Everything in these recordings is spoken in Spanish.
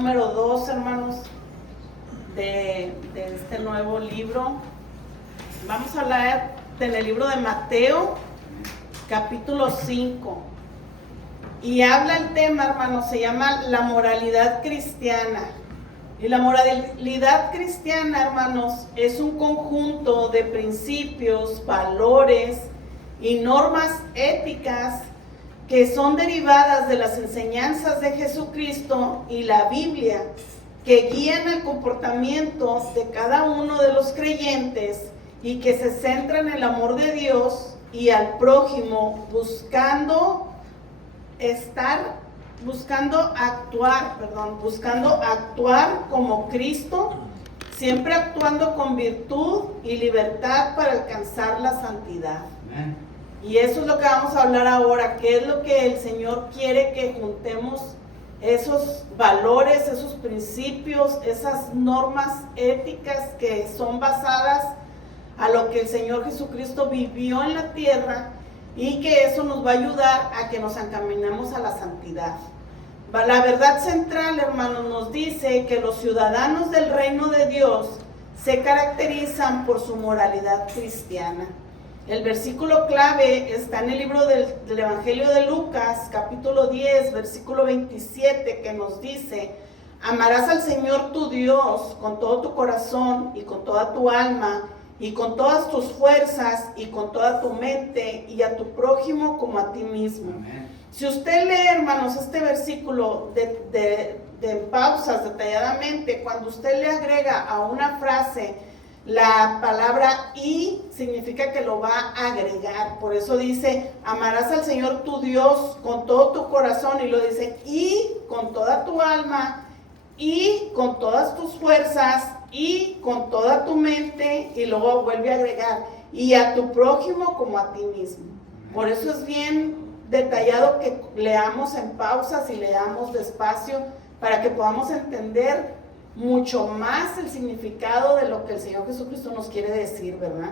Número 2, hermanos, de este nuevo libro. Vamos a hablar en el libro de Mateo, capítulo 5. Y habla el tema, hermanos, se llama la moralidad cristiana. Y la moralidad cristiana, hermanos, es un conjunto de principios, valores y normas éticas que son derivadas de las enseñanzas de Jesucristo y la Biblia, que guían el comportamiento de cada uno de los creyentes y que se centran en el amor de Dios y al prójimo, buscando actuar como Cristo, siempre actuando con virtud y libertad para alcanzar la santidad. Amén. Y eso es lo que vamos a hablar ahora, qué es lo que el Señor quiere que juntemos, esos valores, esos principios, esas normas éticas que son basadas a lo que el Señor Jesucristo vivió en la tierra, y que eso nos va a ayudar a que nos encaminemos a la santidad. La verdad central, hermanos, nos dice que los ciudadanos del reino de Dios se caracterizan por su moralidad cristiana. El versículo clave está en el libro del Evangelio de Lucas, capítulo 10, versículo 27, que nos dice: amarás al Señor tu Dios con todo tu corazón y con toda tu alma y con todas tus fuerzas y con toda tu mente, y a tu prójimo como a ti mismo. Amén. Si usted lee, hermanos, este versículo de pausas detalladamente, cuando usted le agrega a una frase la palabra y, significa que lo va a agregar. Por eso dice: amarás al Señor tu Dios con todo tu corazón, y lo dice y con toda tu alma y con todas tus fuerzas y con toda tu mente, y luego vuelve a agregar y a tu prójimo como a ti mismo. Por eso es bien detallado que leamos en pausas y leamos despacio, para que podamos entender mucho más el significado de lo que el Señor Jesucristo nos quiere decir, ¿verdad?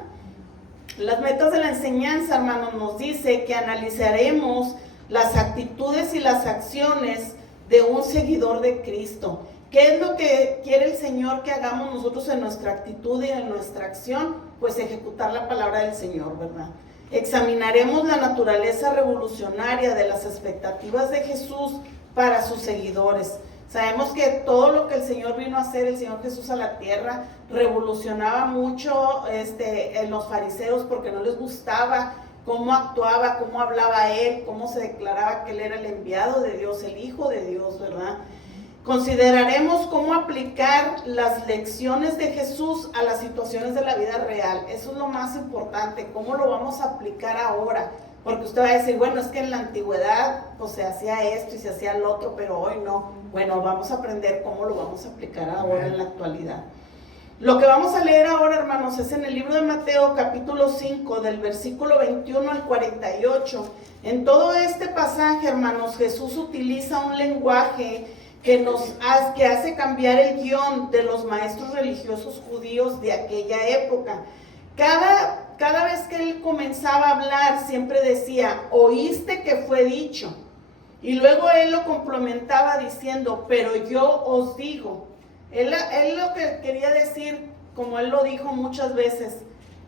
Las metas de la enseñanza, hermanos, nos dice que analizaremos las actitudes y las acciones de un seguidor de Cristo. ¿Qué es lo que quiere el Señor que hagamos nosotros en nuestra actitud y en nuestra acción? Pues ejecutar la palabra del Señor, ¿verdad? Examinaremos la naturaleza revolucionaria de las expectativas de Jesús para sus seguidores. Sabemos que todo lo que el Señor vino a hacer, el Señor Jesús a la tierra, revolucionaba mucho en los fariseos, porque no les gustaba cómo actuaba, cómo hablaba Él, cómo se declaraba que Él era el enviado de Dios, el Hijo de Dios, ¿verdad? Consideraremos cómo aplicar las lecciones de Jesús a las situaciones de la vida real. Eso es lo más importante, cómo lo vamos a aplicar ahora. Porque usted va a decir, bueno, es que en la antigüedad pues se hacía esto y se hacía lo otro, pero hoy no. Bueno, vamos a aprender cómo lo vamos a aplicar ahora en la actualidad. Lo que vamos a leer ahora, hermanos, es en el libro de Mateo, capítulo 5, del versículo 21 al 48. En todo este pasaje, hermanos, Jesús utiliza un lenguaje que hace cambiar el guión de los maestros religiosos judíos de aquella época. Cada vez que él comenzaba a hablar, siempre decía: oíste que fue dicho. Y luego él lo complementaba diciendo: pero yo os digo. Él lo que quería decir, como él lo dijo muchas veces,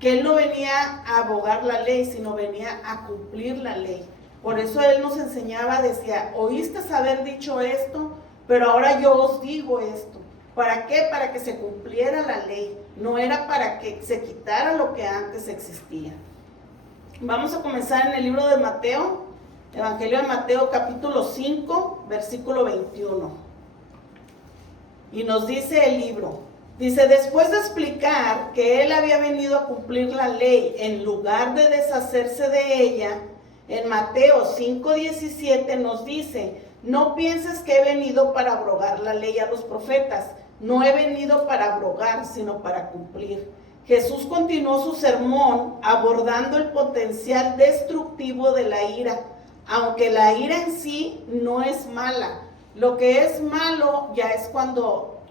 que él no venía a abogar la ley, sino venía a cumplir la ley. Por eso él nos enseñaba, decía: oíste haber dicho esto, pero ahora yo os digo esto. ¿Para qué? Para que se cumpliera la ley. No era para que se quitara lo que antes existía. Vamos a comenzar en el libro de Mateo, Evangelio de Mateo, capítulo 5, versículo 21. Y nos dice el libro, dice: después de explicar que él había venido a cumplir la ley en lugar de deshacerse de ella, en Mateo 5:17 nos dice: no pienses que he venido para abrogar la ley a los profetas. No he venido para abrogar, sino para cumplir. Jesús continuó su sermón abordando el potencial destructivo de la ira, aunque la ira en sí no es mala. Lo que es malo ya es cuando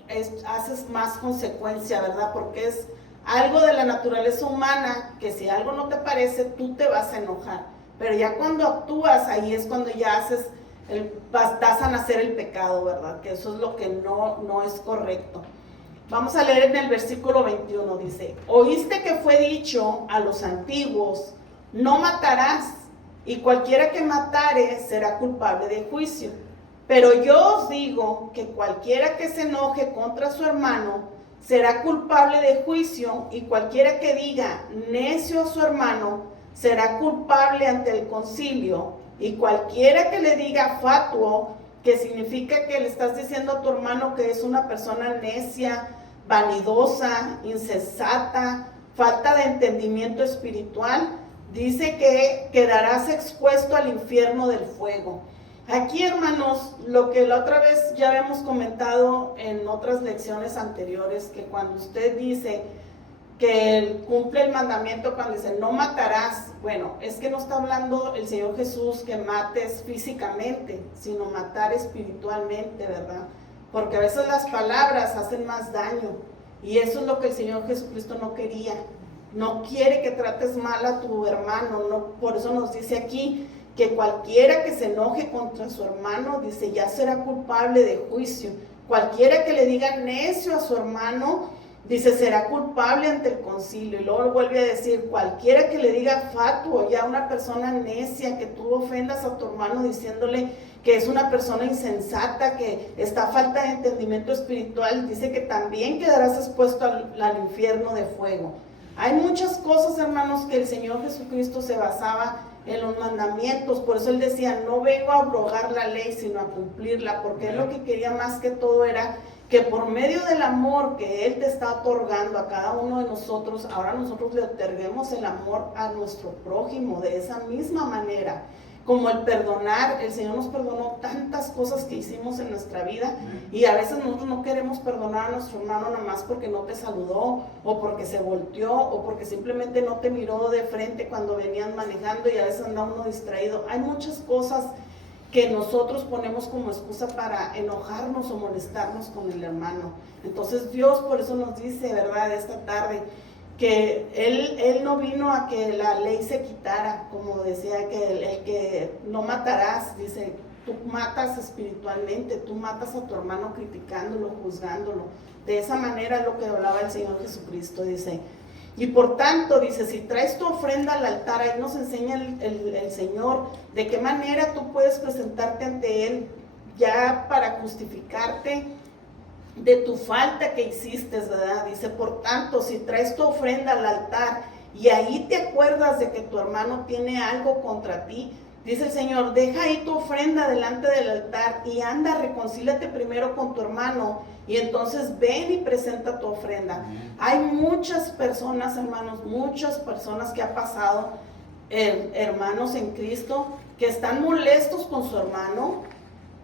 haces más consecuencia, ¿verdad? Porque es algo de la naturaleza humana, que si algo no te parece, tú te vas a enojar. Pero ya cuando actúas, ahí es cuando ya haces das a nacer el pecado, ¿verdad? Que eso es lo que no es correcto. Vamos a leer en el versículo 21, dice: oíste que fue dicho a los antiguos, no matarás, y cualquiera que matare será culpable de juicio. Pero yo os digo que cualquiera que se enoje contra su hermano será culpable de juicio, y cualquiera que diga necio a su hermano será culpable ante el concilio, y cualquiera que le diga fatuo, que significa que le estás diciendo a tu hermano que es una persona necia, vanidosa, insensata, falta de entendimiento espiritual, dice que quedarás expuesto al infierno del fuego. Aquí, hermanos, lo que la otra vez ya habíamos comentado en otras lecciones anteriores, que cuando usted dice que cumple el mandamiento, cuando dice no matarás, bueno, es que no está hablando el Señor Jesús que mates físicamente, sino matar espiritualmente, ¿verdad? Porque a veces las palabras hacen más daño, y eso es lo que el Señor Jesucristo no quería. No quiere que trates mal a tu hermano, no, por eso nos dice aquí que cualquiera que se enoje contra su hermano, dice, ya será culpable de juicio. Cualquiera que le diga necio a su hermano, dice, será culpable ante el concilio. Y luego vuelve a decir, cualquiera que le diga fatuo, ya una persona necia, que tú ofendas a tu hermano diciéndole que es una persona insensata, que está a falta de entendimiento espiritual, dice que también quedarás expuesto al infierno de fuego. Hay muchas cosas, hermanos, que el Señor Jesucristo se basaba en los mandamientos. Por eso Él decía, no vengo a abrogar la ley, sino a cumplirla, porque Él lo que quería más que todo era que por medio del amor que Él te está otorgando a cada uno de nosotros, ahora nosotros le otorguemos el amor a nuestro prójimo de esa misma manera. Como el perdonar, el Señor nos perdonó tantas cosas que hicimos en nuestra vida, y a veces nosotros no queremos perdonar a nuestro hermano nomás porque no te saludó, o porque se volteó, o porque simplemente no te miró de frente cuando venían manejando, y a veces anda uno distraído. Hay muchas cosas que nosotros ponemos como excusa para enojarnos o molestarnos con el hermano. Entonces Dios por eso nos dice, ¿verdad?, esta tarde, que él no vino a que la ley se quitara, como decía, que el que no matarás, dice, tú matas espiritualmente, tú matas a tu hermano criticándolo, juzgándolo. De esa manera es lo que hablaba el Señor Jesucristo, dice. Y por tanto, dice, si traes tu ofrenda al altar, ahí nos enseña el Señor de qué manera tú puedes presentarte ante Él ya para justificarte de tu falta que hiciste, ¿verdad? Dice, por tanto, si traes tu ofrenda al altar y ahí te acuerdas de que tu hermano tiene algo contra ti, dice el Señor, deja ahí tu ofrenda delante del altar y anda, reconcíliate primero con tu hermano, y entonces ven y presenta tu ofrenda. Hay muchas personas, hermanos, muchas personas que ha pasado, hermanos en Cristo, que están molestos con su hermano,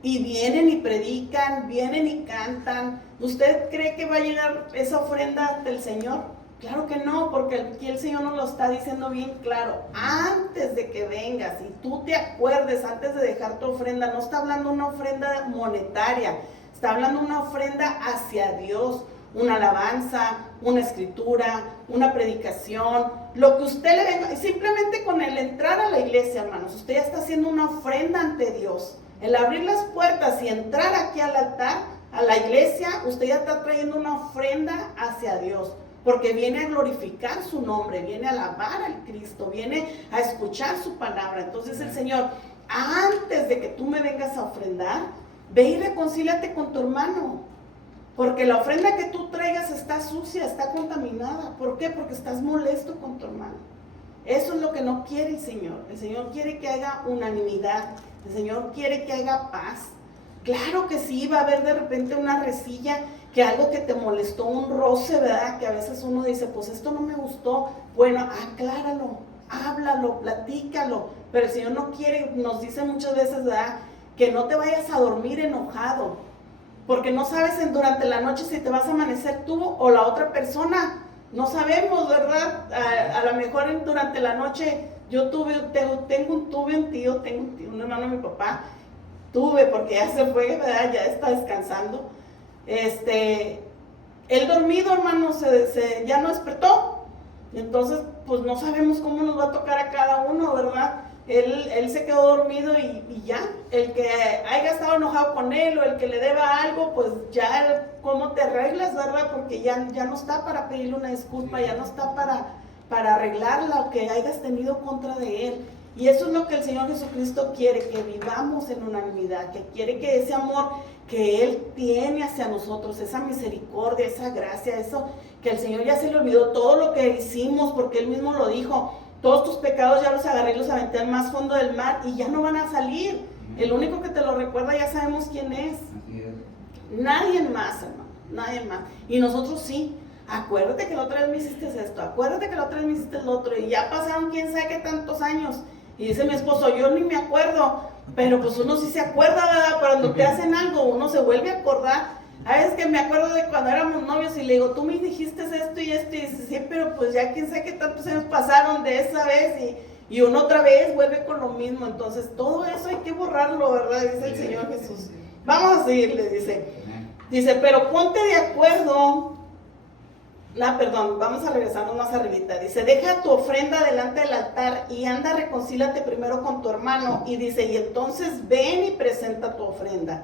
y vienen y predican, vienen y cantan. ¿Usted cree que va a llegar esa ofrenda del Señor? Claro que no, porque aquí el Señor nos lo está diciendo bien claro. Antes de que vengas y tú te acuerdes, antes de dejar tu ofrenda, no está hablando una ofrenda monetaria, está hablando una ofrenda hacia Dios, una alabanza, una escritura, una predicación, lo que usted le venga, simplemente con el entrar a la iglesia, hermanos, usted ya está haciendo una ofrenda ante Dios. El abrir las puertas y entrar aquí al altar, a la iglesia, usted ya está trayendo una ofrenda hacia Dios, porque viene a glorificar su nombre, viene a alabar al Cristo, viene a escuchar su palabra. Entonces el Señor, antes de que tú me vengas a ofrendar, ve y reconcíliate con tu hermano, porque la ofrenda que tú traigas está sucia, está contaminada. ¿Por qué? Porque estás molesto con tu hermano. Eso es lo que no quiere el Señor. El Señor quiere que haya unanimidad. El Señor quiere que haya paz. Claro que sí, va a haber de repente una resilla, que algo que te molestó, un roce, ¿verdad? Que a veces uno dice, pues esto no me gustó. Bueno, acláralo, háblalo, platícalo. Pero el Señor no quiere, nos dice muchas veces, ¿verdad?, que no te vayas a dormir enojado, porque no sabes durante la noche si te vas a amanecer tú o la otra persona. No sabemos, ¿verdad? A lo mejor durante la noche yo tuve un tío, un hermano de mi papá, porque ya se fue, ¿verdad? Ya está descansando. Él dormido, hermano, ya no despertó. Entonces, pues no sabemos cómo nos va a tocar a cada uno, ¿verdad? él se quedó dormido y ya. El que haya estado enojado con él o el que le deba algo, pues ya cómo te arreglas, ¿verdad? Porque ya no está para pedirle una disculpa, ya no está para arreglar lo que hayas tenido contra de él. Y eso es lo que el Señor Jesucristo quiere, que vivamos en unanimidad, que quiere que ese amor que Él tiene hacia nosotros, esa misericordia, esa gracia, eso que el Señor ya se le olvidó todo lo que hicimos, porque Él mismo lo dijo, todos tus pecados ya los agarré y los aventé al más fondo del mar y ya no van a salir. El único que te lo recuerda ya sabemos quién es. Nadie más, hermano, nadie más. Y nosotros sí. Acuérdate que la otra vez me hiciste esto, acuérdate que la otra vez me hiciste el otro, y ya pasaron quién sabe qué tantos años. Y dice mi esposo, yo ni me acuerdo, pero pues uno sí se acuerda, ¿verdad? Cuando te hacen algo, uno se vuelve a acordar. A veces que me acuerdo de cuando éramos novios y le digo, tú me dijiste esto y esto, y dice, sí, pero pues ya quién sabe qué tantos años pasaron de esa vez, y uno otra vez vuelve con lo mismo. Entonces todo eso hay que borrarlo, ¿verdad? Dice el Señor Jesús. Vamos a seguirle, dice, pero ponte de acuerdo. Vamos a regresarnos más arribita. Dice, deja tu ofrenda delante del altar y anda, reconcílate primero con tu hermano. Y dice, y entonces ven y presenta tu ofrenda.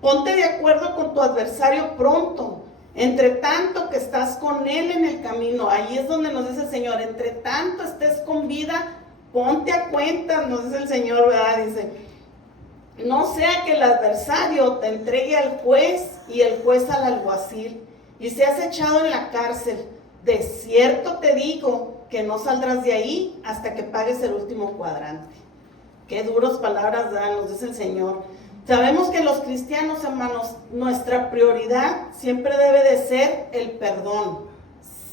Ponte de acuerdo con tu adversario pronto, entre tanto que estás con él en el camino. Ahí es donde nos dice el Señor, entre tanto estés con vida, ponte a cuenta, nos dice el Señor, ¿verdad? Dice, no sea que el adversario te entregue al juez y el juez al alguacil, y seas echado en la cárcel. De cierto te digo que no saldrás de ahí hasta que pagues el último cuadrante. Qué duras palabras dan, nos dice el Señor. Sabemos que los cristianos, hermanos, nuestra prioridad siempre debe de ser el perdón.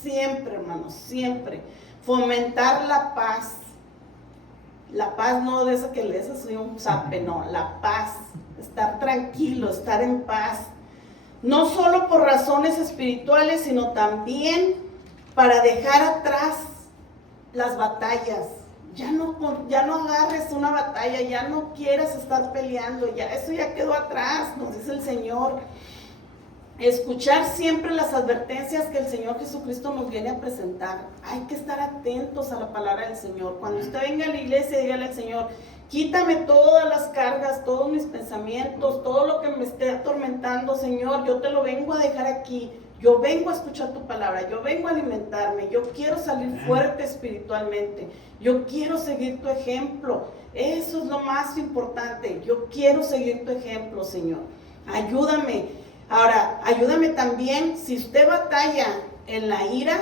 Siempre, hermanos, siempre. Fomentar la paz. La paz no de esa que lees así un zape, no. La paz. Estar tranquilo, estar en paz. No solo por razones espirituales, sino también para dejar atrás las batallas. Ya no agarres una batalla, ya no quieras estar peleando, ya eso ya quedó atrás, nos dice el Señor. Escuchar siempre las advertencias que el Señor Jesucristo nos viene a presentar. Hay que estar atentos a la palabra del Señor. Cuando usted venga a la iglesia, dígale al Señor, quítame todas las cargas, todos mis pensamientos, todo lo que me esté atormentando, Señor, yo te lo vengo a dejar aquí. Yo vengo a escuchar tu palabra, yo vengo a alimentarme, yo quiero salir fuerte espiritualmente, yo quiero seguir tu ejemplo. Eso es lo más importante, yo quiero seguir tu ejemplo, Señor. Ayúdame. Ahora, ayúdame también, si usted batalla en la ira,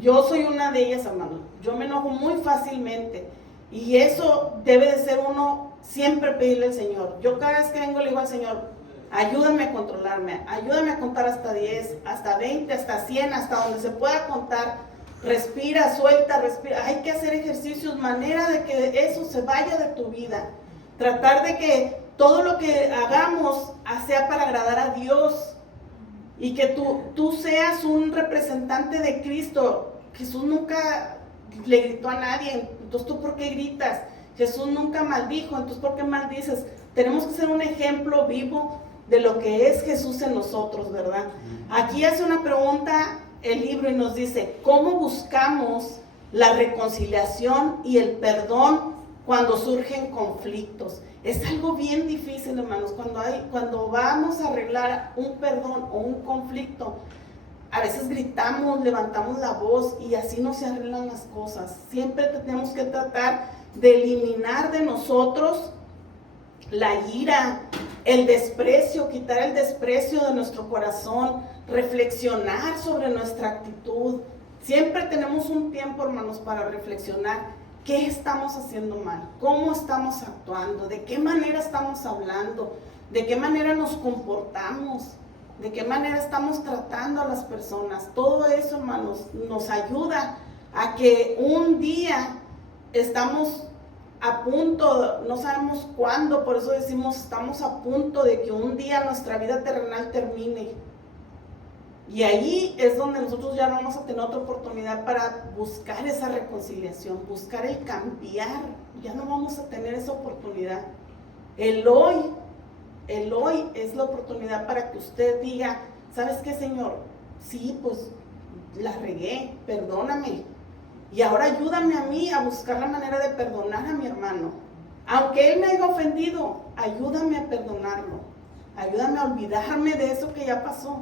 yo soy una de ellas, hermano. Yo me enojo muy fácilmente. Y eso debe de ser uno siempre pedirle al Señor. Yo cada vez que vengo le digo al Señor, ayúdame a controlarme, ayúdame a contar hasta 10, hasta 20, hasta 100, hasta donde se pueda contar. Respira, suelta, respira. Hay que hacer ejercicios, manera de que eso se vaya de tu vida. Tratar de que todo lo que hagamos sea para agradar a Dios. Y que tú seas un representante de Cristo. Jesús nunca le gritó a nadie, entonces ¿tú por qué gritas? Jesús nunca maldijo, entonces ¿por qué maldices? Tenemos que ser un ejemplo vivo de lo que es Jesús en nosotros, ¿verdad? Aquí hace una pregunta el libro y nos dice, ¿cómo buscamos la reconciliación y el perdón cuando surgen conflictos? Es algo bien difícil, hermanos, cuando vamos a arreglar un perdón o un conflicto. A veces gritamos, levantamos la voz y así no se arreglan las cosas. Siempre tenemos que tratar de eliminar de nosotros la ira, el desprecio, quitar el desprecio de nuestro corazón, reflexionar sobre nuestra actitud. Siempre tenemos un tiempo, hermanos, para reflexionar qué estamos haciendo mal, cómo estamos actuando, de qué manera estamos hablando, de qué manera nos comportamos. De qué manera estamos tratando a las personas. Todo eso, hermanos, nos ayuda a que un día estamos a punto, no sabemos cuándo, por eso decimos estamos a punto de que un día nuestra vida terrenal termine. Y ahí es donde nosotros ya no vamos a tener otra oportunidad para buscar esa reconciliación, buscar el cambiar. Ya no vamos a tener esa oportunidad. El hoy es la oportunidad para que usted diga, ¿sabes qué, Señor? Sí, pues la regué, perdóname. Y ahora ayúdame a mí a buscar la manera de perdonar a mi hermano. Aunque él me haya ofendido, ayúdame a perdonarlo. Ayúdame a olvidarme de eso que ya pasó.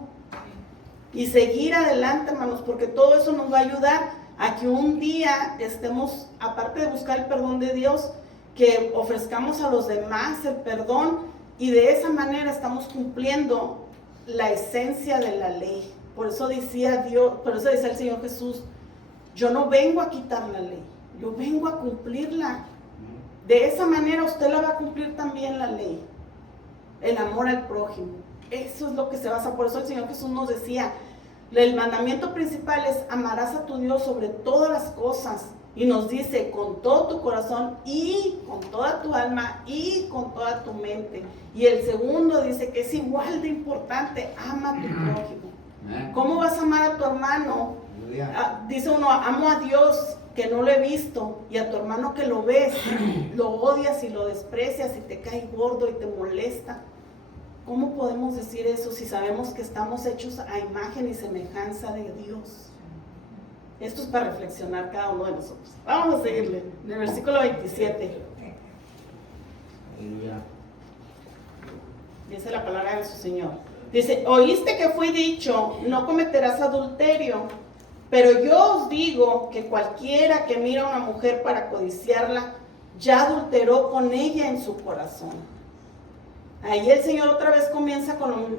Y seguir adelante, hermanos, porque todo eso nos va a ayudar a que un día estemos, aparte de buscar el perdón de Dios, que ofrezcamos a los demás el perdón, y de esa manera estamos cumpliendo la esencia de la ley. Por eso decía Dios, por eso decía el Señor Jesús, yo no vengo a quitar la ley, yo vengo a cumplirla. De esa manera usted la va a cumplir también la ley. El amor al prójimo. Eso es lo que se basa. Por eso el Señor Jesús nos decía, el mandamiento principal es amarás a tu Dios sobre todas las cosas. Y nos dice, con todo tu corazón y con toda tu alma y con toda tu mente. Y el segundo dice que es igual de importante, ama a tu prójimo. ¿Cómo vas a amar a tu hermano? Dice uno, amo a Dios que no lo he visto, y a tu hermano que lo ves, lo odias y lo desprecias y te cae gordo y te molesta. ¿Cómo podemos decir eso si sabemos que estamos hechos a imagen y semejanza de Dios? Esto es para reflexionar cada uno de nosotros. Vamos a seguirle, en el versículo 27. Dice la palabra de su Señor. Dice, oíste que fue dicho, no cometerás adulterio. Pero yo os digo que cualquiera que mira a una mujer para codiciarla, ya adulteró con ella en su corazón. Ahí el Señor otra vez comienza con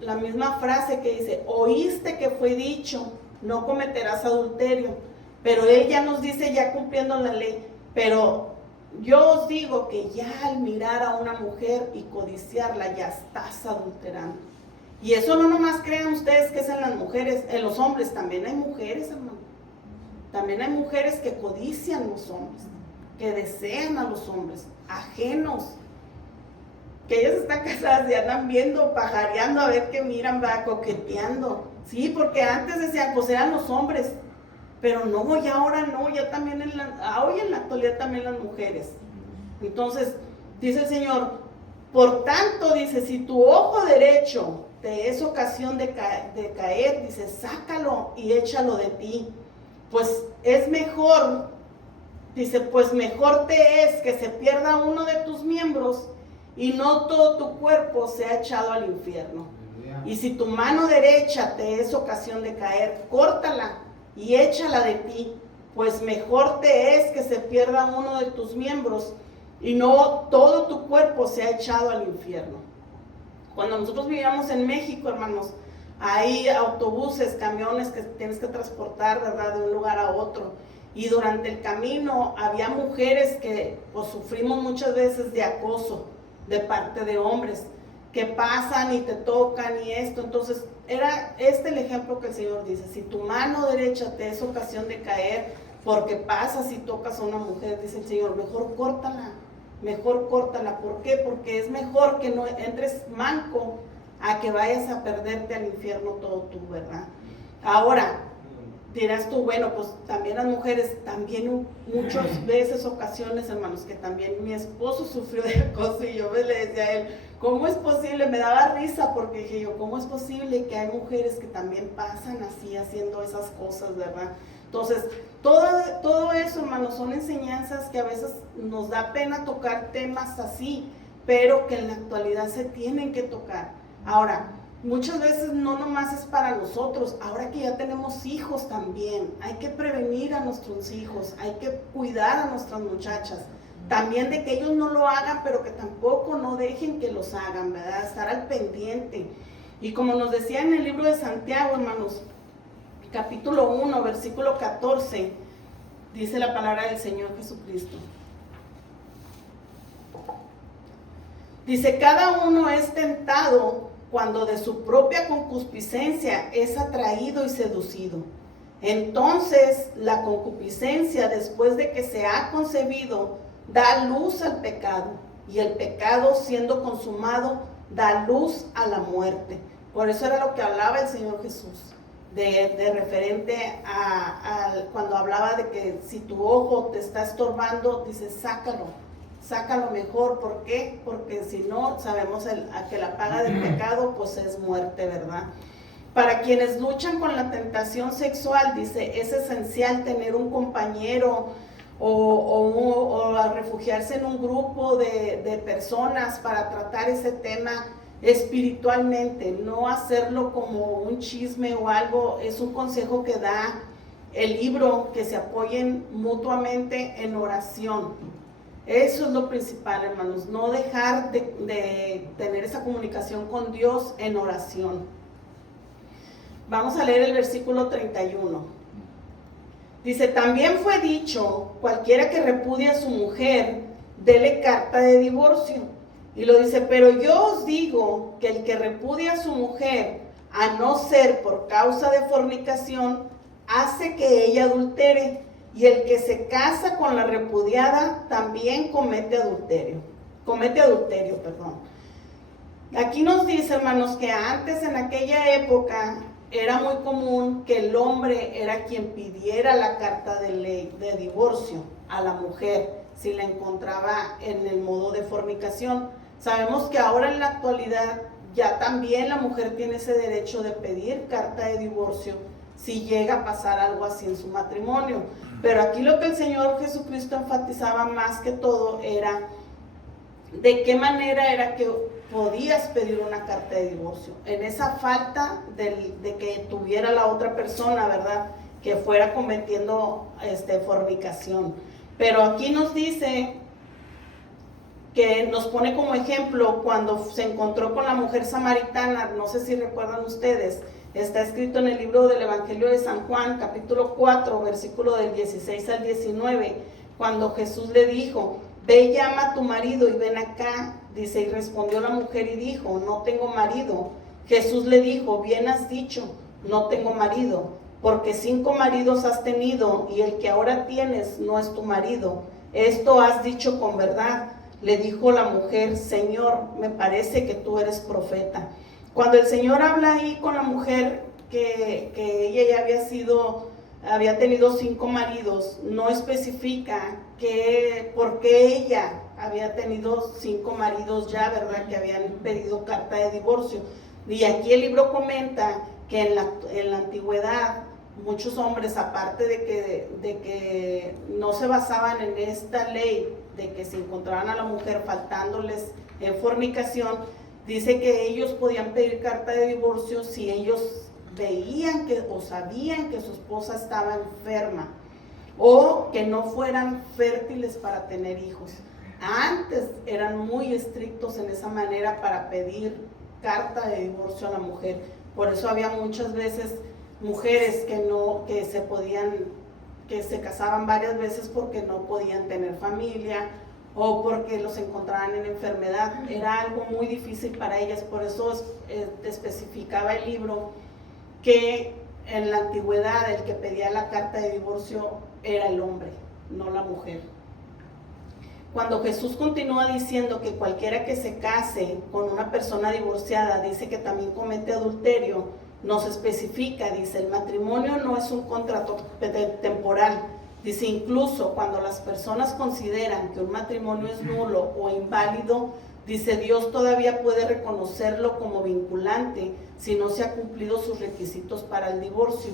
la misma frase que dice, oíste que fue dicho, no cometerás adulterio. Pero Él ya nos dice, ya cumpliendo la ley, pero yo os digo que ya al mirar a una mujer y codiciarla, ya estás adulterando. Y eso no nomás crean ustedes que es en las mujeres, en los hombres también hay mujeres, hermano. También hay mujeres que codician los hombres, que desean a los hombres, ajenos. Que ellas están casadas y andan viendo, pajareando a ver qué miran, va coqueteando. Sí, porque antes decían, pues eran los hombres, pero no, ya ahora no, ya también hoy en la actualidad también las mujeres. Entonces, dice el Señor, por tanto, dice, si tu ojo derecho te es ocasión de caer, dice, sácalo y échalo de ti. Pues es mejor, dice, pues mejor te es que se pierda uno de tus miembros y no todo tu cuerpo sea echado al infierno. Y si tu mano derecha te es ocasión de caer, córtala y échala de ti, pues mejor te es que se pierda uno de tus miembros y no todo tu cuerpo sea echado al infierno. Cuando nosotros vivíamos en México, hermanos, hay autobuses, camiones que tienes que transportar, ¿verdad?, de un lugar a otro. Y durante el camino había mujeres que pues, sufrimos muchas veces de acoso de parte de hombres, que pasan y te tocan y esto. Entonces, era el ejemplo que el Señor dice, si tu mano derecha te es ocasión de caer, porque pasas y tocas a una mujer, dice el Señor, mejor córtala. ¿Por qué? Porque es mejor que no entres manco a que vayas a perderte al infierno todo tú, ¿verdad? Ahora, dirás tú, bueno, pues también las mujeres, también muchas veces, ocasiones, hermanos, que también mi esposo sufrió de acoso y yo le decía a él, ¿cómo es posible? Me daba risa porque dije yo, ¿cómo es posible que hay mujeres que también pasan así, haciendo esas cosas, ¿verdad? Entonces, todo eso, hermanos, son enseñanzas que a veces nos da pena tocar temas así, pero que en la actualidad se tienen que tocar. Ahora, muchas veces no nomás es para nosotros, ahora que ya tenemos hijos también, hay que prevenir a nuestros hijos, hay que cuidar a nuestras muchachas, también de que ellos no lo hagan, pero que tampoco no dejen que los hagan, ¿verdad? Estar al pendiente. Y como nos decía en el libro de Santiago, hermanos, capítulo 1, versículo 14, dice la palabra del Señor Jesucristo. Dice, cada uno es tentado cuando de su propia concupiscencia es atraído y seducido. Entonces, la concupiscencia, después de que se ha concebido, da luz al pecado, y el pecado, siendo consumado, da luz a la muerte. Por eso era lo que hablaba el Señor Jesús. De referente a cuando hablaba de que si tu ojo te está estorbando, dice sácalo mejor. ¿Por qué? Porque si no, sabemos que la paga del pecado pues es muerte, ¿verdad? Para quienes luchan con la tentación sexual, dice, es esencial tener un compañero o a refugiarse en un grupo de personas para tratar ese tema espiritualmente, no hacerlo como un chisme o algo. Es un consejo que da el libro, que se apoyen mutuamente en oración. Eso es lo principal, hermanos, no dejar de tener esa comunicación con Dios en oración. Vamos a leer el versículo 31. Dice, también fue dicho, cualquiera que repudie a su mujer, dele carta de divorcio. Y lo dice, pero yo os digo que el que repudia a su mujer, a no ser por causa de fornicación, hace que ella adultere, y el que se casa con la repudiada también comete adulterio. Aquí nos dice, hermanos, que antes, en aquella época, era muy común que el hombre era quien pidiera la carta de divorcio a la mujer si la encontraba en el modo de fornicación. Sabemos que ahora en la actualidad ya también la mujer tiene ese derecho de pedir carta de divorcio si llega a pasar algo así en su matrimonio. Pero aquí lo que el Señor Jesucristo enfatizaba más que todo era de qué manera era que podías pedir una carta de divorcio, en esa falta de que tuviera la otra persona, ¿verdad?, que fuera cometiendo fornicación. Pero aquí nos dice, que nos pone como ejemplo cuando se encontró con la mujer samaritana. No sé si recuerdan ustedes, está escrito en el libro del Evangelio de San Juan, capítulo 4, versículo del 16 al 19, cuando Jesús le dijo, ve y llama a tu marido y ven acá. Dice, y respondió la mujer y dijo, no tengo marido. Jesús le dijo, bien has dicho, no tengo marido, porque 5 maridos has tenido y el que ahora tienes no es tu marido. Esto has dicho con verdad. Le dijo la mujer, Señor, me parece que tú eres profeta. Cuando el Señor habla ahí con la mujer que ella ya había tenido 5 maridos, no especifica por qué ella había tenido 5 maridos ya, ¿verdad?, que habían pedido carta de divorcio. Y aquí el libro comenta que en la antigüedad muchos hombres, aparte de que no se basaban en esta ley de que se encontraban a la mujer faltándoles en fornicación, dice que ellos podían pedir carta de divorcio si ellos veían o sabían que su esposa estaba enferma o que no fueran fértiles para tener hijos. Antes eran muy estrictos en esa manera para pedir carta de divorcio a la mujer. Por eso había muchas veces mujeres que se casaban varias veces porque no podían tener familia o porque los encontraban en enfermedad. Era algo muy difícil para ellas. Por eso especificaba el libro que en la antigüedad el que pedía la carta de divorcio era el hombre, no la mujer. Cuando Jesús continúa diciendo que cualquiera que se case con una persona divorciada, dice que también comete adulterio, nos especifica, dice, el matrimonio no es un contrato temporal. Dice, incluso cuando las personas consideran que un matrimonio es nulo o inválido, dice, Dios todavía puede reconocerlo como vinculante si no se han cumplido sus requisitos para el divorcio.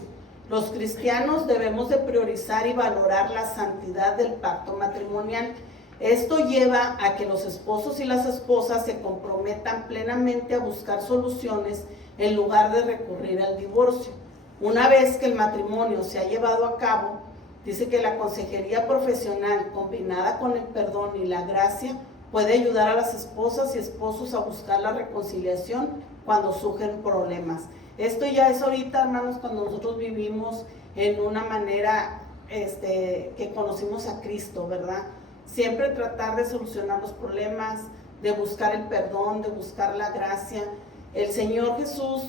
Los cristianos debemos de priorizar y valorar la santidad del pacto matrimonial. Esto lleva a que los esposos y las esposas se comprometan plenamente a buscar soluciones en lugar de recurrir al divorcio. Una vez que el matrimonio se ha llevado a cabo, dice que la consejería profesional combinada con el perdón y la gracia puede ayudar a las esposas y esposos a buscar la reconciliación cuando surgen problemas. Esto ya es ahorita, hermanos, cuando nosotros vivimos en una manera que conocimos a Cristo, ¿verdad? Siempre tratar de solucionar los problemas, de buscar el perdón, de buscar la gracia. El Señor Jesús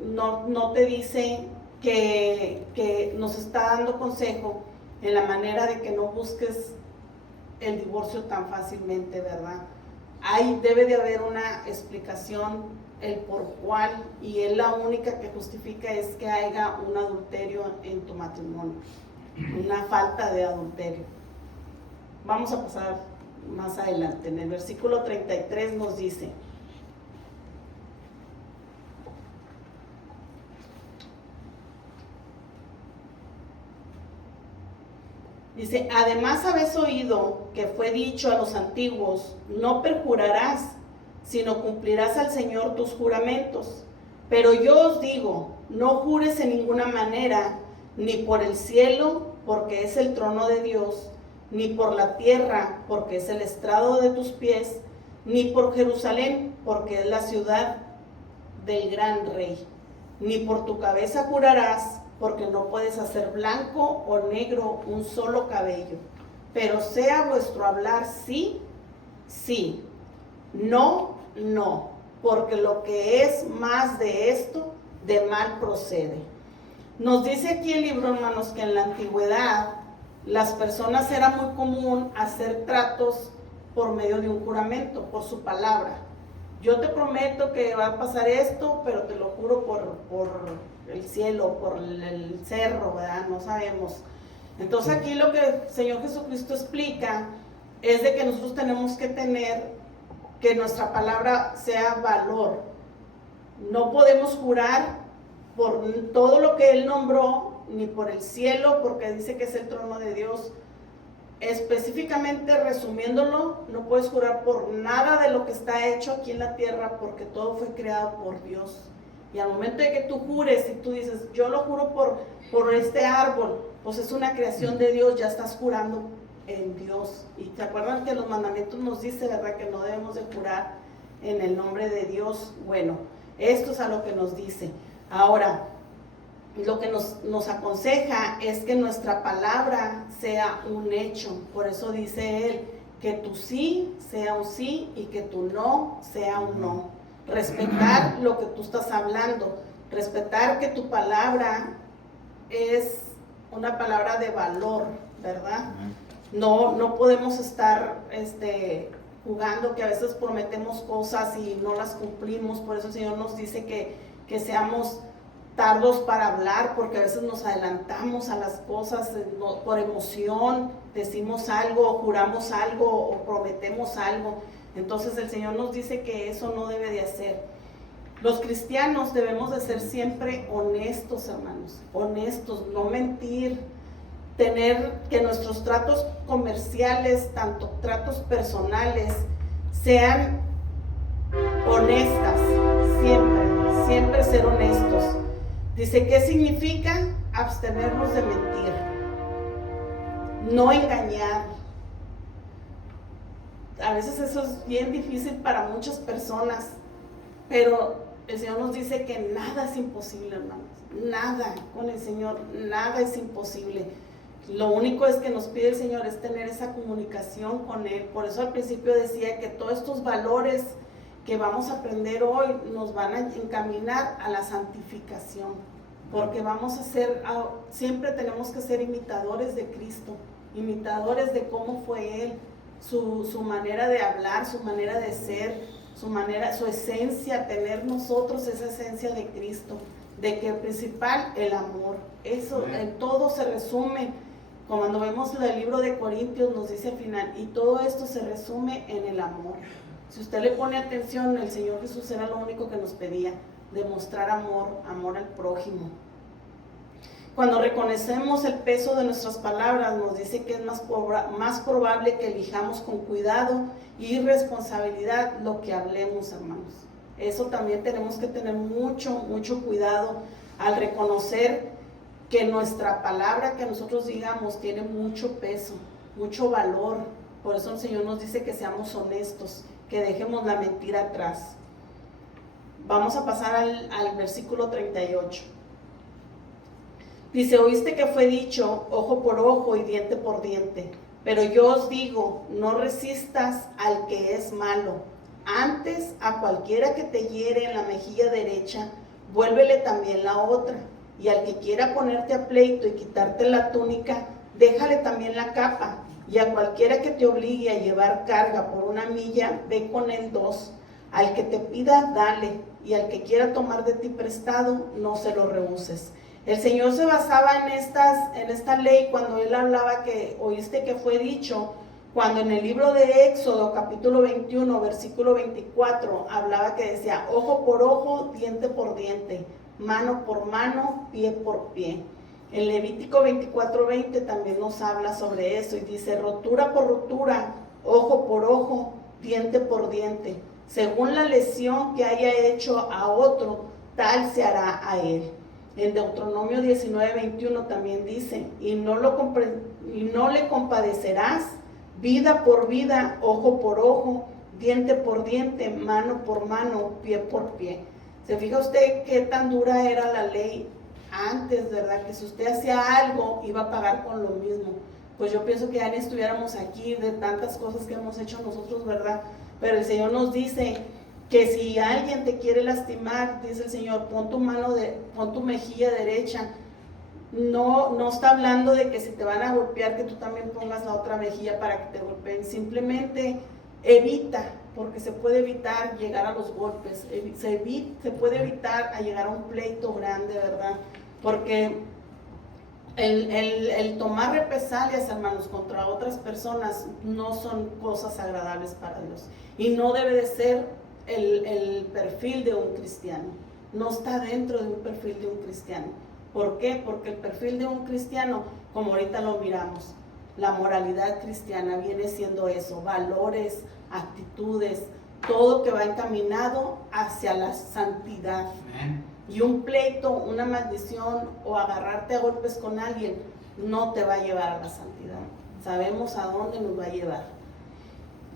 no te dice que nos está dando consejo en la manera de que no busques el divorcio tan fácilmente, ¿verdad? Debe de haber una explicación, el por cuál, y Él la única que justifica es que haya un adulterio en tu matrimonio, una falta de adulterio. Vamos a pasar más adelante. En el versículo 33 nos dice, Dice, además habéis oído que fue dicho a los antiguos, no perjurarás, sino cumplirás al Señor tus juramentos. Pero yo os digo, no jures en ninguna manera, ni por el cielo, porque es el trono de Dios, ni por la tierra, porque es el estrado de tus pies, ni por Jerusalén, porque es la ciudad del gran rey. Ni por tu cabeza jurarás, porque no puedes hacer blanco o negro un solo cabello. Pero sea vuestro hablar sí, sí, no, no, porque lo que es más de esto, de mal procede. Nos dice aquí el libro, hermanos, que en la antigüedad las personas era muy común hacer tratos por medio de un juramento, por su palabra. Yo te prometo que va a pasar esto, pero te lo juro por el cielo, por el cerro, ¿verdad? No sabemos. Entonces aquí lo que el Señor Jesucristo explica es de que nosotros tenemos que tener que nuestra palabra sea valor. No podemos jurar por todo lo que Él nombró, ni por el cielo, porque dice que es el trono de Dios. Específicamente, resumiéndolo, no puedes jurar por nada de lo que está hecho aquí en la tierra, porque todo fue creado por Dios. Y al momento de que tú jures y tú dices, yo lo juro por este árbol, pues es una creación de Dios, ya estás jurando en Dios. Y te acuerdan que los mandamientos nos dice, ¿verdad?, que no debemos de jurar en el nombre de Dios. Bueno, esto es a lo que nos dice. Ahora, lo que nos aconseja es que nuestra palabra sea un hecho. Por eso dice él, que tu sí sea un sí y que tu no sea un no. Respetar lo que tú estás hablando, respetar que tu palabra es una palabra de valor, ¿verdad? No podemos estar jugando, que a veces prometemos cosas y no las cumplimos. Por eso el Señor nos dice que seamos tardos para hablar, porque a veces nos adelantamos a las cosas por emoción, decimos algo, juramos algo o prometemos algo. Entonces el Señor nos dice que eso no debe de hacer. Los cristianos debemos de ser siempre honestos, hermanos, honestos, no mentir, tener que nuestros tratos comerciales, tanto tratos personales, sean honestas, siempre ser honestos. Dice, ¿qué significa? Abstenernos de mentir, no engañar. A veces eso es bien difícil para muchas personas, pero el Señor nos dice que nada es imposible, hermanos. Nada con el Señor, nada es imposible. Lo único es que nos pide el Señor es tener esa comunicación con Él. Por eso al principio decía que todos estos valores que vamos a aprender hoy nos van a encaminar a la santificación, porque vamos a ser, siempre tenemos que ser imitadores de Cristo, imitadores de cómo fue Él, su manera de hablar, su manera de ser, su esencia, tener nosotros esa esencia de Cristo, de que el principal, el amor. Eso en todo se resume. Cuando vemos el libro de Corintios nos dice al final, y todo esto se resume en el amor. Si usted le pone atención, el Señor Jesús era lo único que nos pedía, demostrar amor al prójimo. Cuando reconocemos el peso de nuestras palabras, nos dice que es más probable que elijamos con cuidado y responsabilidad lo que hablemos, hermanos. Eso también tenemos que tener mucho cuidado al reconocer que nuestra palabra que nosotros digamos tiene mucho peso, mucho valor. Por eso el Señor nos dice que seamos honestos, que dejemos la mentira atrás. Vamos a pasar al versículo 38. Dice, oíste que fue dicho, ojo por ojo y diente por diente. Pero yo os digo, no resistas al que es malo. Antes, a cualquiera que te hiere en la mejilla derecha, vuélvele también la otra. Y al que quiera ponerte a pleito y quitarte la túnica, déjale también la capa. Y a cualquiera que te obligue a llevar carga por 1 milla, ve con él 2. Al que te pida, dale. Y al que quiera tomar de ti prestado, no se lo rehuses. El Señor se basaba en esta ley cuando Él hablaba que oíste que fue dicho, cuando en el libro de Éxodo, capítulo 21, versículo 24, hablaba que decía, ojo por ojo, diente por diente, mano por mano, pie por pie. En Levítico 24:20 también nos habla sobre eso y dice: rotura por rotura, ojo por ojo, diente por diente. Según la lesión que haya hecho a otro, tal se hará a él. En Deuteronomio 19:21 también dice: y no le compadecerás, vida por vida, ojo por ojo, diente por diente, mano por mano, pie por pie. ¿Se fija usted qué tan dura era la ley antes, verdad? Que si usted hacía algo, iba a pagar con lo mismo. Pues yo pienso que ya ni estuviéramos aquí de tantas cosas que hemos hecho nosotros, ¿verdad? Pero el Señor nos dice que si alguien te quiere lastimar, dice el Señor, pon tu mejilla derecha. No está hablando de que si te van a golpear, que tú también pongas la otra mejilla para que te golpeen. Simplemente evita, porque se puede evitar llegar a los golpes, se puede evitar a llegar a un pleito grande, ¿verdad? Porque el tomar represalias, hermanos, contra otras personas no son cosas agradables para Dios. Y no debe de ser el perfil de un cristiano. No está dentro de un perfil de un cristiano. ¿Por qué? Porque el perfil de un cristiano, como ahorita lo miramos, la moralidad cristiana viene siendo eso: valores, actitudes, todo que va encaminado hacia la santidad. Amén. Y un pleito, una maldición o agarrarte a golpes con alguien no te va a llevar a la santidad. Sabemos a dónde nos va a llevar.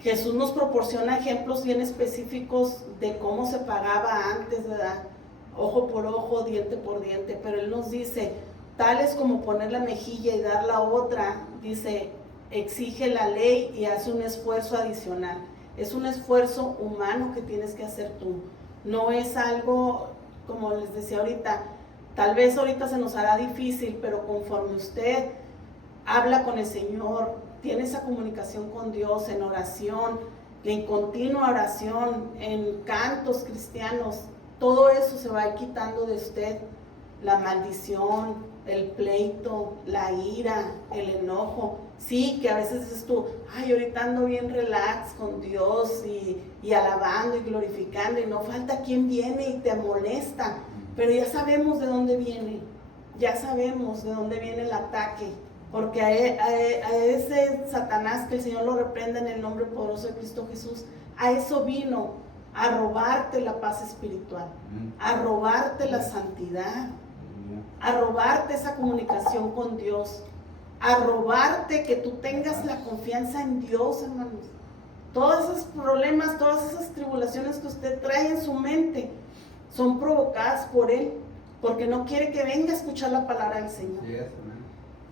Jesús nos proporciona ejemplos bien específicos de cómo se pagaba antes, ¿verdad? Ojo por ojo, diente por diente, pero Él nos dice, tales como poner la mejilla y dar la otra, dice, exige la ley y hace un esfuerzo adicional. Es un esfuerzo humano que tienes que hacer tú. No es algo, como les decía ahorita, tal vez ahorita se nos hará difícil, pero conforme usted habla con el Señor, tiene esa comunicación con Dios en oración, en continua oración, en cantos cristianos, todo eso se va a ir quitando de usted. La maldición, el pleito, la ira, el enojo. Sí, que a veces dices tú, ay, ahorita ando bien relax con Dios y alabando y glorificando, y no falta quien viene y te molesta, pero ya sabemos de dónde viene, ya sabemos de dónde viene el ataque, porque a ese Satanás, que el Señor lo reprenda en el nombre poderoso de Cristo Jesús, a eso vino, a robarte la paz espiritual, a robarte la santidad, a robarte esa comunicación con Dios, a robarte que tú tengas la confianza en Dios, hermanos. Todos esos problemas, todas esas tribulaciones que usted trae en su mente son provocadas por Él, porque no quiere que venga a escuchar la palabra del Señor.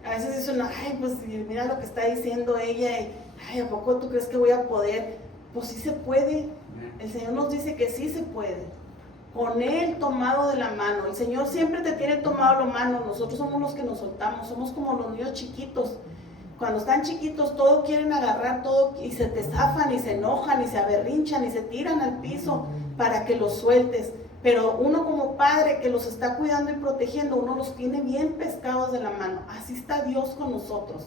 A veces dicen, ay, pues mira lo que está diciendo ella, y, ay, ¿a poco tú crees que voy a poder? Pues sí se puede. El Señor nos dice que sí se puede, con Él tomado de la mano. El Señor siempre te tiene tomado la mano. Nosotros somos los que nos soltamos, somos como los niños chiquitos. Cuando están chiquitos, todo quieren agarrar, todo, y se te zafan, y se enojan, y se aberrinchan, y se tiran al piso para que los sueltes. Pero uno como padre que los está cuidando y protegiendo, uno los tiene bien pescados de la mano. Así está Dios con nosotros.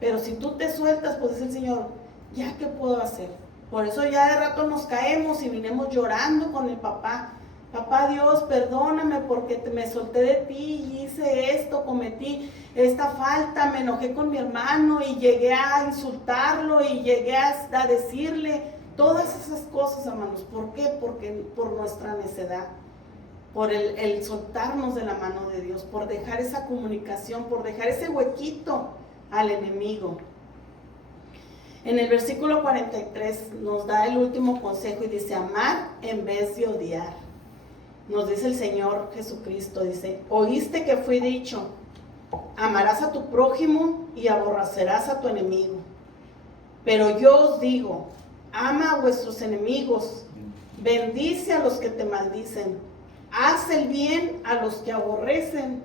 Pero si tú te sueltas, pues dice el Señor, ¿ya qué puedo hacer? Por eso ya de rato nos caemos y vinimos llorando con el papá. Papá Dios, perdóname porque me solté de ti y hice esto, cometí esta falta, me enojé con mi hermano y llegué a insultarlo y llegué a decirle todas esas cosas, hermanos. ¿Por qué? Porque por nuestra necedad, por el soltarnos de la mano de Dios, por dejar esa comunicación, por dejar ese huequito al enemigo. En el versículo 43 nos da el último consejo y dice, amar en vez de odiar. Nos dice el Señor Jesucristo, dice, oíste que fue dicho, amarás a tu prójimo y aborrecerás a tu enemigo. Pero yo os digo, ama a vuestros enemigos, bendice a los que te maldicen, haz el bien a los que aborrecen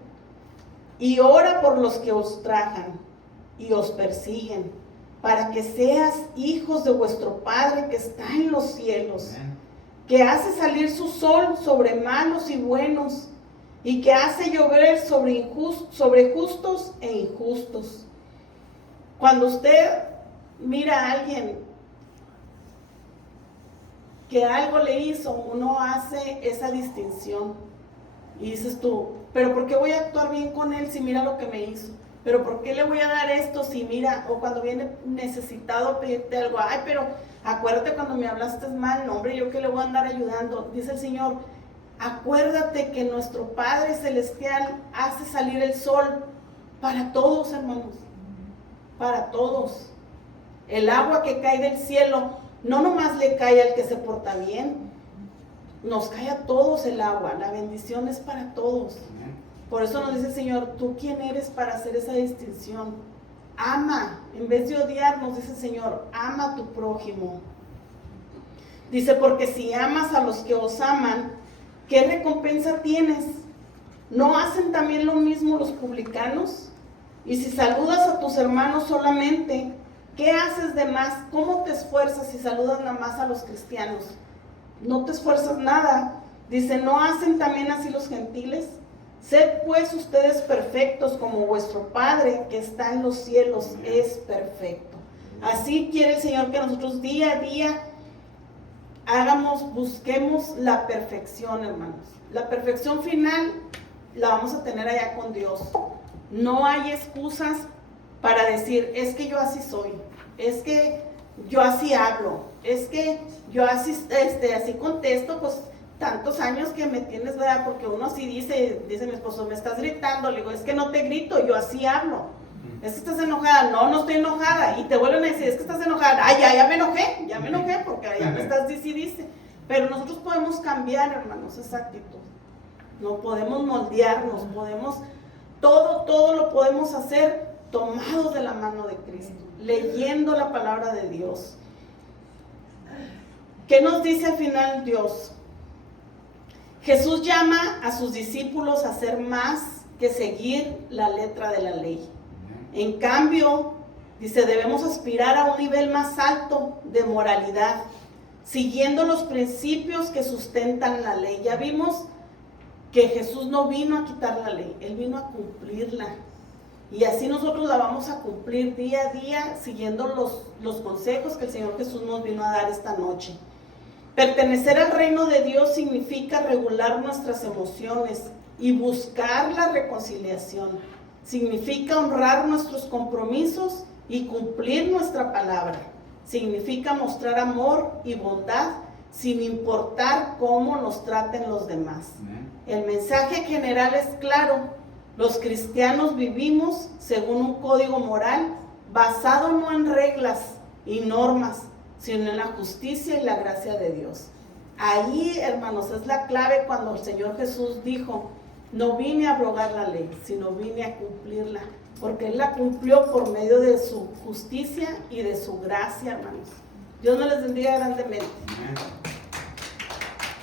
y ora por los que os ultrajan y os persiguen, para que seas hijos de vuestro Padre que está en los cielos, que hace salir su sol sobre malos y buenos, y que hace llover sobre justos e injustos. Cuando usted mira a alguien que algo le hizo, uno hace esa distinción Y dices tú, pero ¿por qué voy a actuar bien con él si mira lo que me hizo? Pero ¿por qué le voy a dar esto si mira? O cuando viene necesitado a pedirte algo, ay, pero acuérdate cuando me hablaste mal, no, hombre, yo que le voy a andar ayudando. Dice el Señor, acuérdate que nuestro Padre Celestial hace salir el sol para todos, hermanos, para todos. El agua que cae del cielo no nomás le cae al que se porta bien, nos cae a todos el agua, la bendición es para todos. Por eso nos dice el Señor, ¿tú quién eres para hacer esa distinción? Ama, en vez de odiar, nos dice el Señor, ama a tu prójimo. Dice, porque si amas a los que os aman, ¿qué recompensa tienes? ¿No hacen también lo mismo los publicanos? Y si saludas a tus hermanos solamente, ¿qué haces de más? ¿Cómo te esfuerzas si saludas nada más a los cristianos? No te esfuerzas nada. Dice, ¿no hacen también así los gentiles? Sed pues ustedes perfectos como vuestro Padre que está en los cielos es perfecto. Así quiere el Señor que nosotros día a día busquemos la perfección, hermanos. La perfección final la vamos a tener allá con Dios. No hay excusas para decir, es que yo así soy, es que yo así hablo, es que yo así contesto, pues tantos años que me tienes, ¿verdad? Porque uno así dice mi esposo, me estás gritando, le digo, es que no te grito, yo así hablo. Es que estás enojada, no estoy enojada, y te vuelven a decir, es que estás enojada, ay, ya me enojé, porque ya me estás dice. Pero nosotros podemos cambiar, hermanos, esa actitud. No podemos moldearnos, todo lo podemos hacer tomados de la mano de Cristo, leyendo la palabra de Dios. ¿Qué nos dice al final Dios? Jesús llama a sus discípulos a hacer más que seguir la letra de la ley. En cambio, dice, debemos aspirar a un nivel más alto de moralidad, siguiendo los principios que sustentan la ley. Ya vimos que Jesús no vino a quitar la ley, Él vino a cumplirla. Y así nosotros la vamos a cumplir día a día, siguiendo los consejos que el Señor Jesús nos vino a dar esta noche. Pertenecer al reino de Dios significa regular nuestras emociones y buscar la reconciliación. Significa honrar nuestros compromisos y cumplir nuestra palabra. Significa mostrar amor y bondad sin importar cómo nos traten los demás. El mensaje general es claro. Los cristianos vivimos según un código moral basado no en reglas y normas, sino en la justicia y la gracia de Dios. Ahí, hermanos, es la clave cuando el Señor Jesús dijo, no vine a abrogar la ley, sino vine a cumplirla, porque Él la cumplió por medio de su justicia y de su gracia, hermanos. Dios nos les bendiga grandemente.